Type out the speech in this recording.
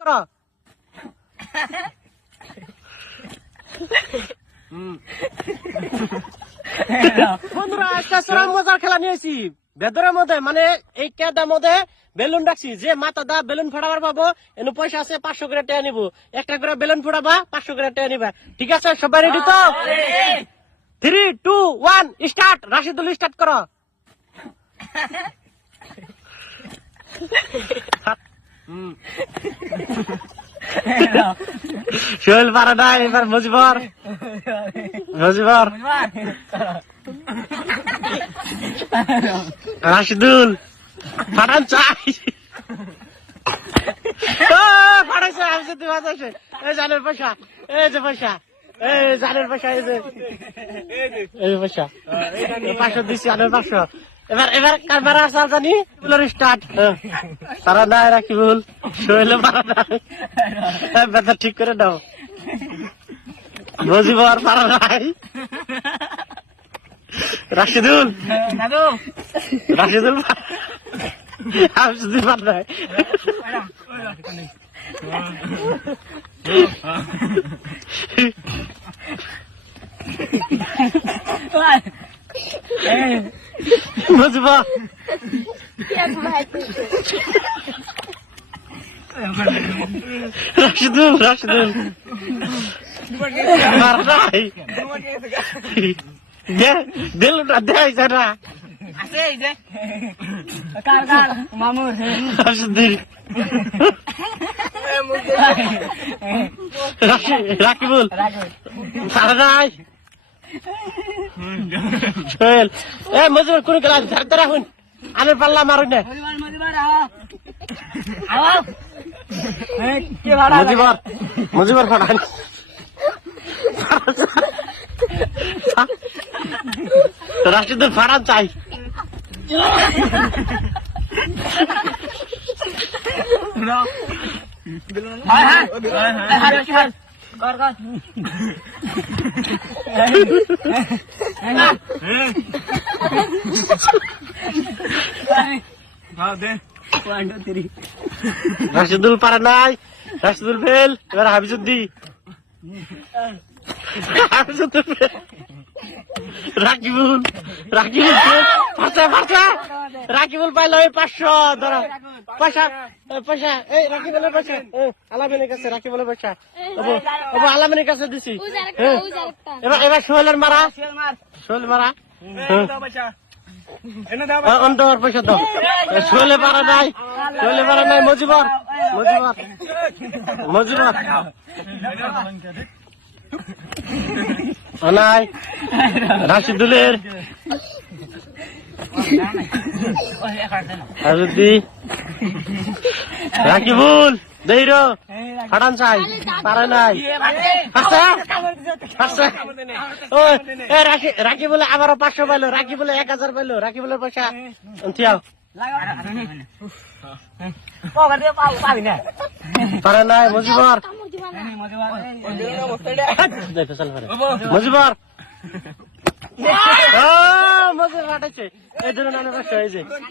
করো। বন্ধুরা একটা চরম মজার খেলা নিয়েছি ভেতরের মধ্যে মানে এই কেদার মধ্যে বেলুন রাখছি যে মাথা দা বেলুন ফাটাবার পাবো এনে পয়সা আছে পাঁচশো করে টেয়া নিবো। একটা করে বেলুন ফুটাবা পাঁচশো করে টেয়া নিবা। ঠিক আছে সবাই রেডি তো? Three two one start Rashidul start করো। সোহেল পারা না এবার মজিবর। মজিবর। রাশিদুল ফাটান চাই। ফাটাইছে এই পয়সা, এই যে পয়সা, এই পয়সা, এই যে, এই পয়সা। পাঁচশো দিচ্ছি আনের পাঁচশো। এবার এবার কারবার আসা জানি ফুলের স্টার্ট তারা নাই রাখি ভুল? শৈলে ব্যথা ঠিক করে দাও। বুঝিব আর পারা নাই। রাশিদুল। রাশিদুল আমি শুধু পার নাই। বুঝিব রাশিদুল রাশিদুল পার নাই দে দিলটা দেয় না আছে এই যে কার কার রাশিদুল রাকিবুল পার নাই এ মজুর কোন গেলাম ধরতে রাখুন। আনের পাল্লা মারুন না। মজিবার মজিবার ফাটান রাশিদুল ফাটান চাই। হ্যাঁ হ্যাঁ হ্যাঁ হাল কর কর রাশিদুল পারা নাই রাশিদুল ফেল এবার হাবিজুদ্দি হাবিজুদ্দিন fail। রাকিবুল। পারছে পারছে রাকিবুল পাইলো এই পাঁচশো ধরো পয়সা পয়সা এই রাকিবুলের পয়সা আলামিনের কাছে রাকিবুলের পয়সা আলামিনের কাছে দিছি হ্যাঁ। এবার এবার সোহেলের মারা সোহেল মারা হ্যাঁ। অন্তর পয়সা দাও সোহেলে পারা নাই সোহেলে পারা নাই মজিবর মজিবর মজিবর অনাই রাশিদুলের রাজুদ্দি রাকিবুল, দেইর ফাটান চাই পারে নাই। রাখি বলে আবারও পাঁচশো পাইলো রাখি বলে এক হাজার পাইলো রাখি বলে পয়সা থিয়াও পারে নাই, মজিবর। মজিবর মজিবার এই ধরুন অনেক কষ্ট যে।